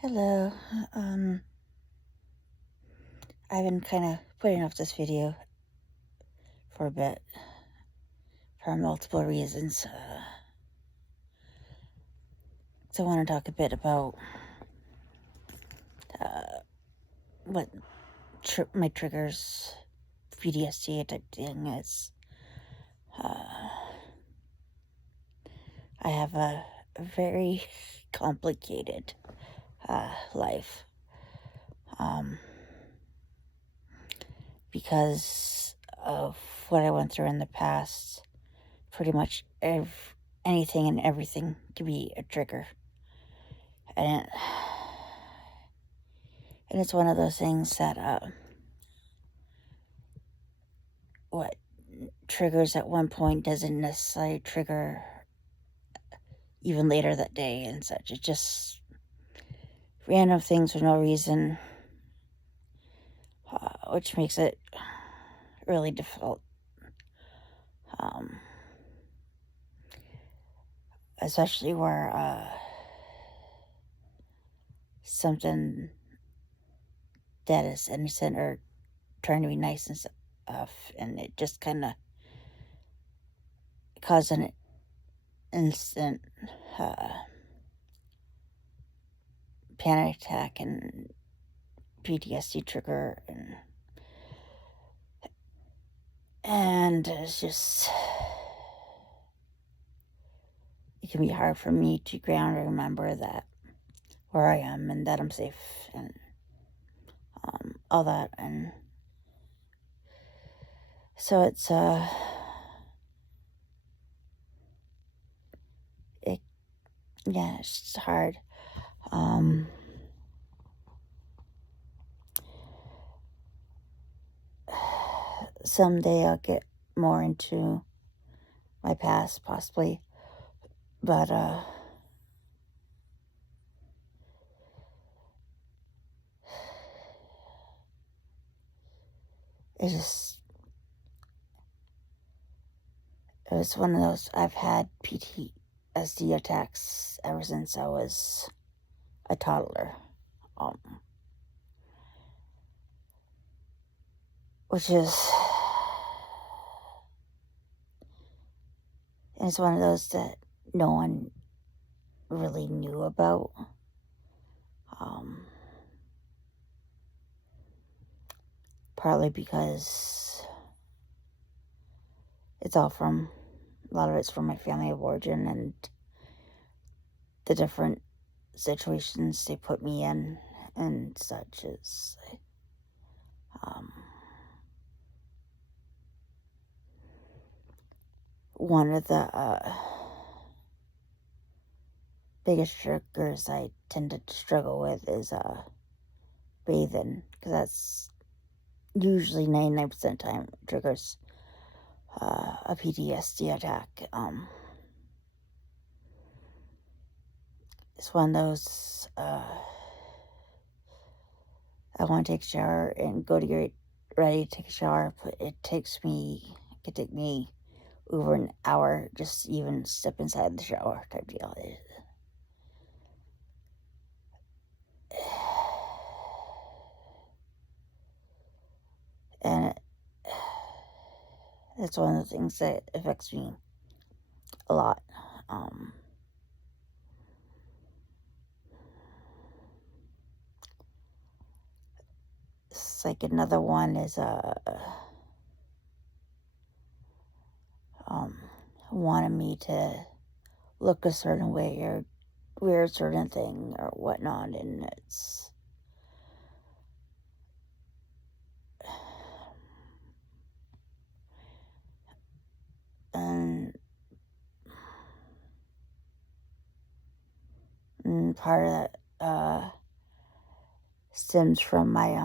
Hello. Um, I've been kind of putting off this video for a bit for multiple reasons. So I want to talk a bit about uh, what my triggers, PTSD type thing is. I have a very complicated life because of what I went through in the past. Pretty much anything and everything can be a trigger. And it's one of those things that what triggers at one point doesn't necessarily trigger even later that day and such. It's just random things for no reason, which makes it really difficult. Especially where something that is innocent or trying to be nice and stuff, and it just kind of caused an instant panic attack and PTSD trigger, and it's just, it can be hard for me to ground and remember that where I am and that I'm safe and all that. And so it's it's just hard. Someday I'll get more into my past, possibly, but it was one of those. I've had PTSD attacks ever since I was a toddler, which is, it's one of those that no one really knew about. Partly because a lot of it's from my family of origin and the different situations they put me in and such as one of the biggest triggers I tend to struggle with is bathing, because that's usually 99% of the time triggers a PTSD attack. It's one of those, I want to take a shower and go to get ready to take a shower, but it could take me over an hour just even step inside the shower type deal. And it's one of the things that affects me a lot. It's like another one is wanting me to look a certain way or wear a certain thing or whatnot, and it's and part of that stems from my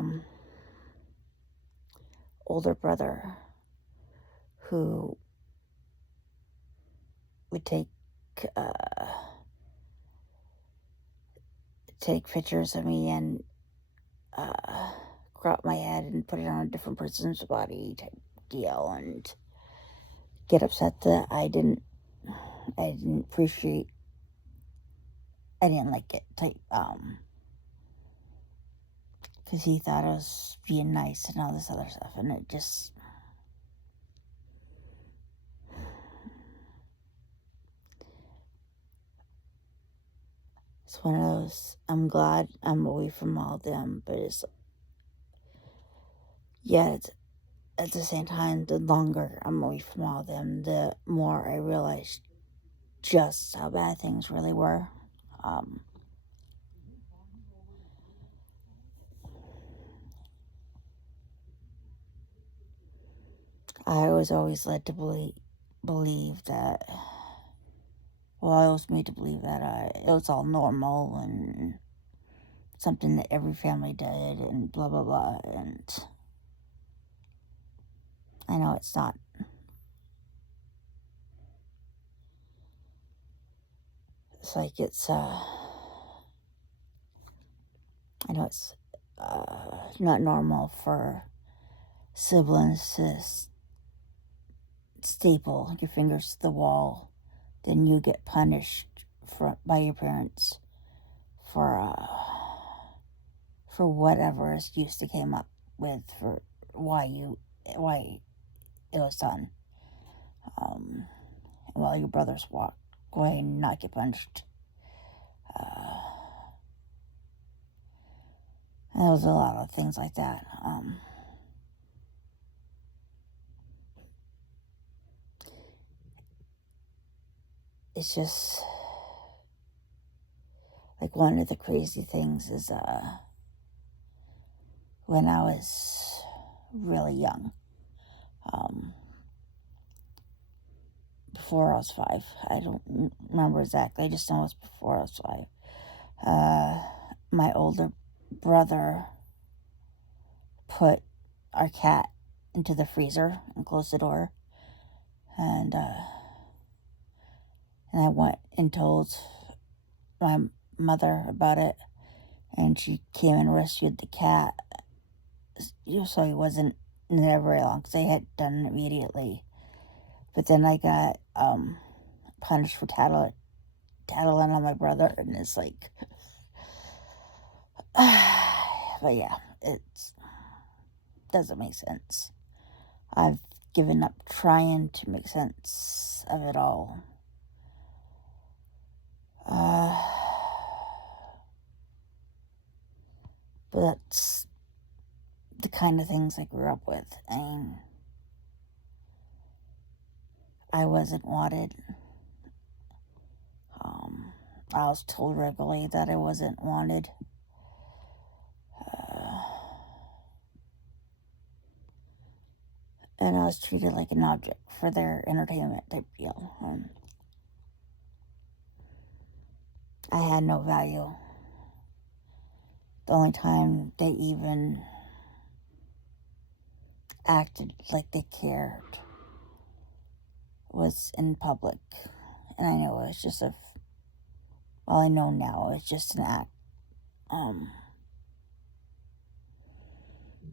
older brother, who would take pictures of me and crop my head and put it on a different person's body type deal, and get upset that I didn't like it type because he thought I was being nice and all this other stuff, and it just... It's one of those, I'm glad I'm away from all of them, but it's... Yeah, it's, at the same time, the longer I'm away from all of them, the more I realize just how bad things really were. I was always led to believe that... Well, I was made to believe that it was all normal and something that every family did and blah, blah, blah. And I know it's not. It's like it's, I know it's not normal for siblings to staple your fingers to the wall. Then you get punished by your parents for whatever excuse they came up with for why it was done. While your brothers walk away and not get punished. And there was a lot of things like that. It's just like one of the crazy things is when I was really young, before I was 5. I don't remember exactly. I just know it was before I was 5. My older brother put our cat into the freezer and closed the door. And I went and told my mother about it. And she came and rescued the cat. So he wasn't in there very long, because they had done it immediately. But then I got punished for tattling on my brother, and it's like... But yeah, it doesn't make sense. I've given up trying to make sense of it all. But that's the kind of things I grew up with. I mean, I wasn't wanted. I was told regularly that I wasn't wanted. And I was treated like an object for their entertainment type deal. I had no value. The only time they even acted like they cared was in public. And I know it was just well, I know now it's just an act,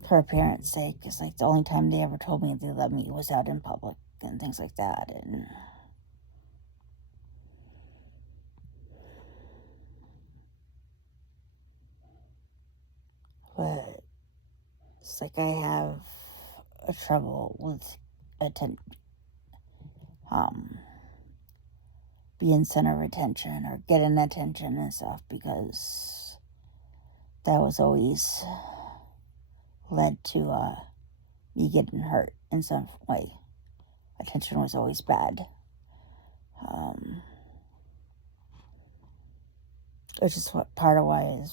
for parents' sake. It's like the only time they ever told me they loved me was out in public and things like that. And but it's like I have a trouble with being center of attention or getting attention and stuff, because that was always led to me getting hurt in some way. Attention was always bad. Which is part of why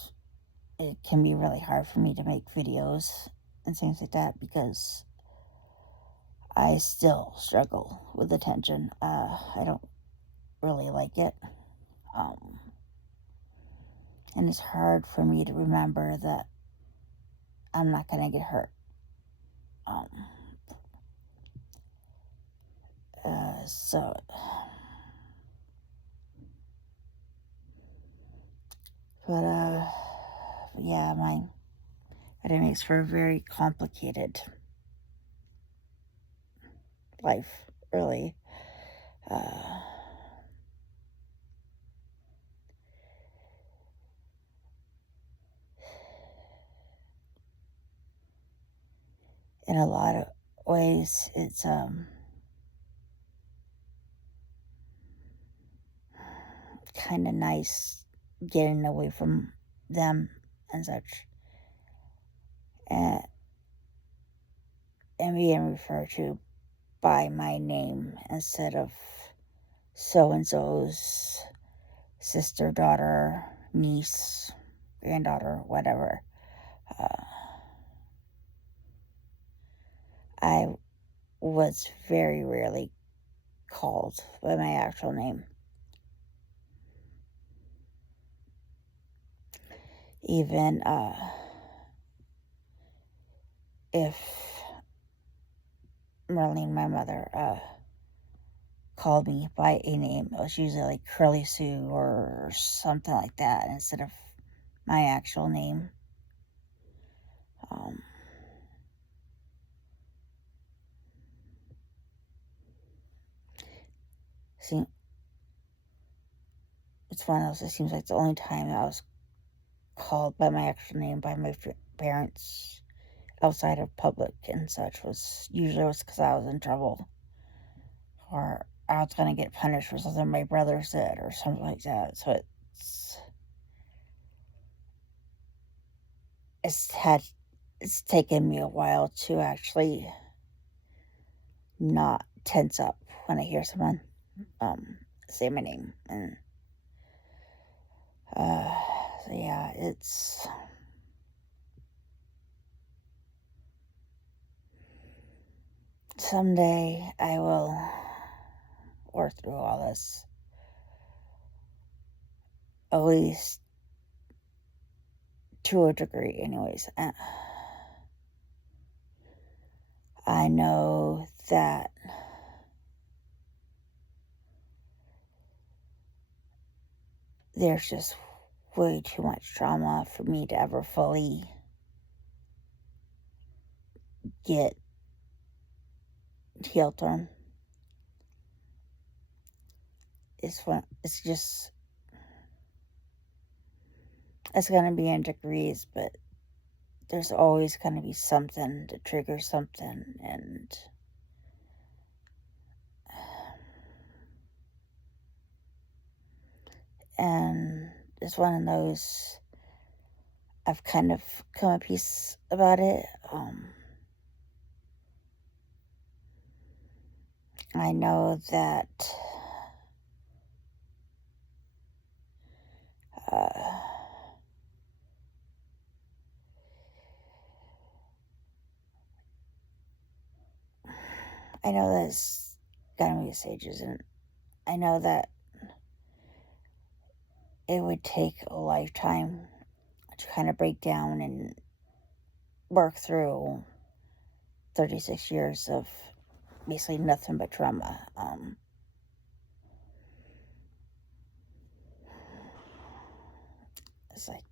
it can be really hard for me to make videos and things like that, because I still struggle with attention. I don't really like it. And it's hard for me to remember that I'm not going to get hurt. Yeah, it makes for a very complicated life, really. in a lot of ways. It's kind of nice getting away from them and such, and being referred to by my name instead of so and so's sister, daughter, niece, granddaughter, whatever. I was very rarely called by my actual name. Even if Marlene, my mother, called me by a name, it was usually like Curly Sue or something like that instead of my actual name. See, it's one of those, it seems like the only time I was called by my actual name by my parents outside of public and such was usually because I was in trouble, or I was going to get punished for something my brother said or something like that. So it's taken me a while to actually not tense up when I hear someone say my name. And so yeah, it's someday I will work through all this, at least to a degree anyways. I know that there's just way too much trauma for me to ever fully get healed from. It's gonna be in degrees, but there's always gonna be something to trigger something, and it's one of those, I've kind of come a piece about it. I know that I know that it's gonna be stages, and I know that it would take a lifetime to kind of break down and work through 36 years of basically nothing but trauma. It's like,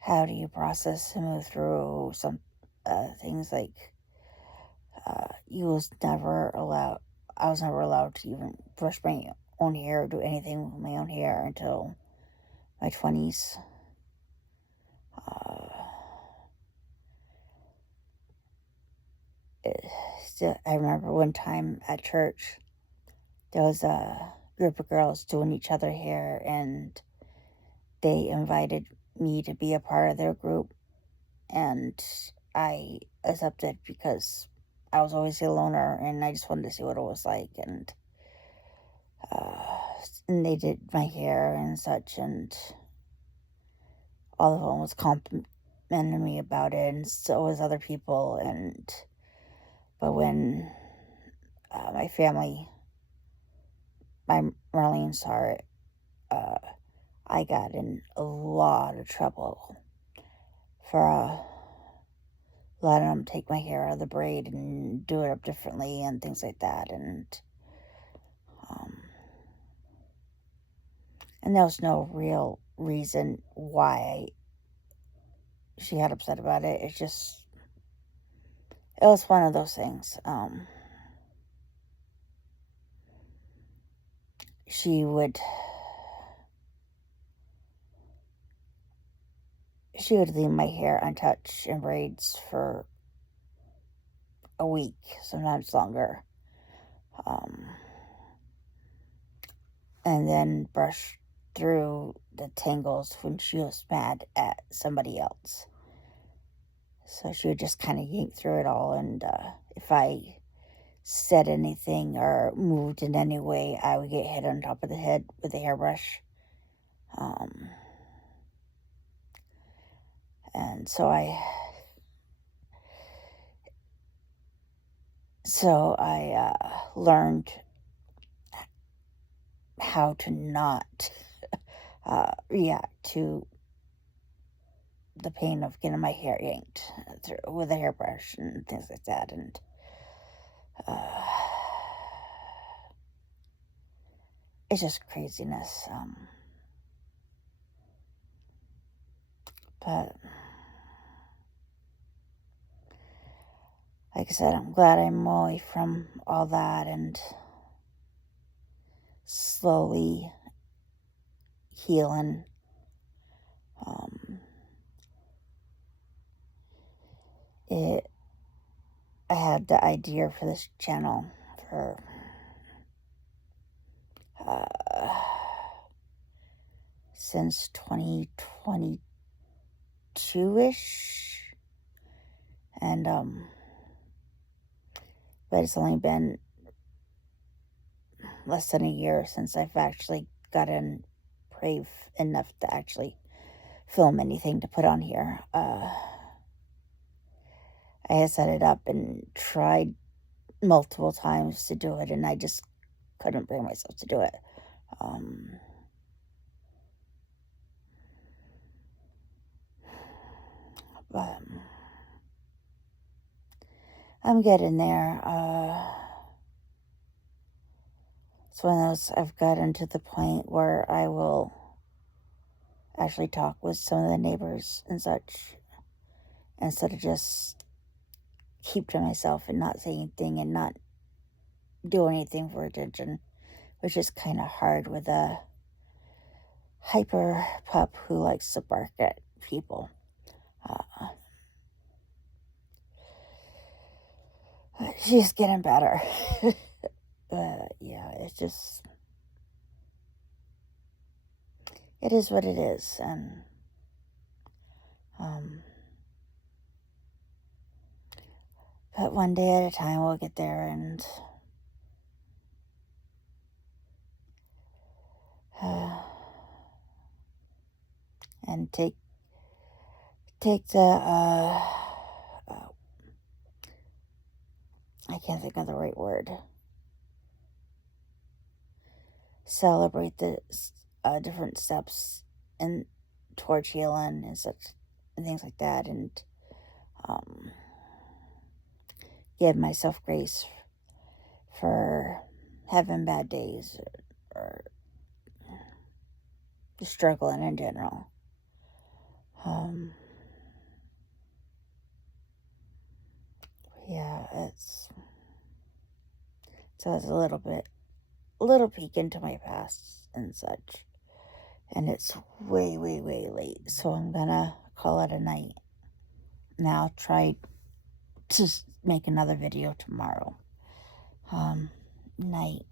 how do you process and move through some things like I was never allowed to even brush my own hair or do anything with my own hair until my 20s. I remember one time at church, there was a group of girls doing each other hair, and they invited me to be a part of their group, and I accepted because I was always a loner, and I just wanted to see what it was like, and they did my hair and such, and all of them was complimenting me about it, and so was other people, but when my family, my Marlene saw it, I got in a lot of trouble for letting them take my hair out of the braid and do it up differently and things like that, and there was no real reason why she got upset about it. It was one of those things. She she would leave my hair untouched in braids for a week, sometimes longer. Um, and then brush through the tangles when she was mad at somebody else. So she would just kind of yank through it all, and if I said anything or moved in any way, I would get hit on top of the head with a hairbrush. Um, and so I learned how to not react to the pain of getting my hair yanked with a hairbrush and things like that. And uh, it's just craziness. But like I said, I'm glad I'm away from all that and slowly healing. I had the idea for this channel for since 2022-ish, and but it's only been less than a year since I've actually gotten brave enough to actually film anything to put on here. I had set it up and tried multiple times to do it, and I just couldn't bring myself to do it. But I'm getting there. It's one of those, I've gotten to the point where I will actually talk with some of the neighbors and such, instead of just keep to myself and not say anything and not do anything for attention, which is kind of hard with a hyper pup who likes to bark at people. She's getting better. But yeah, it's just, it is what it is. And but one day at a time we'll get there, and take the I can't think of the right word. Celebrate the different steps and towards healing and such and things like that, and give myself grace for having bad days or struggling in general. Yeah, it's a little peek into my past and such, and it's way late, so I'm gonna call it a night. Now try to make another video tomorrow. Night.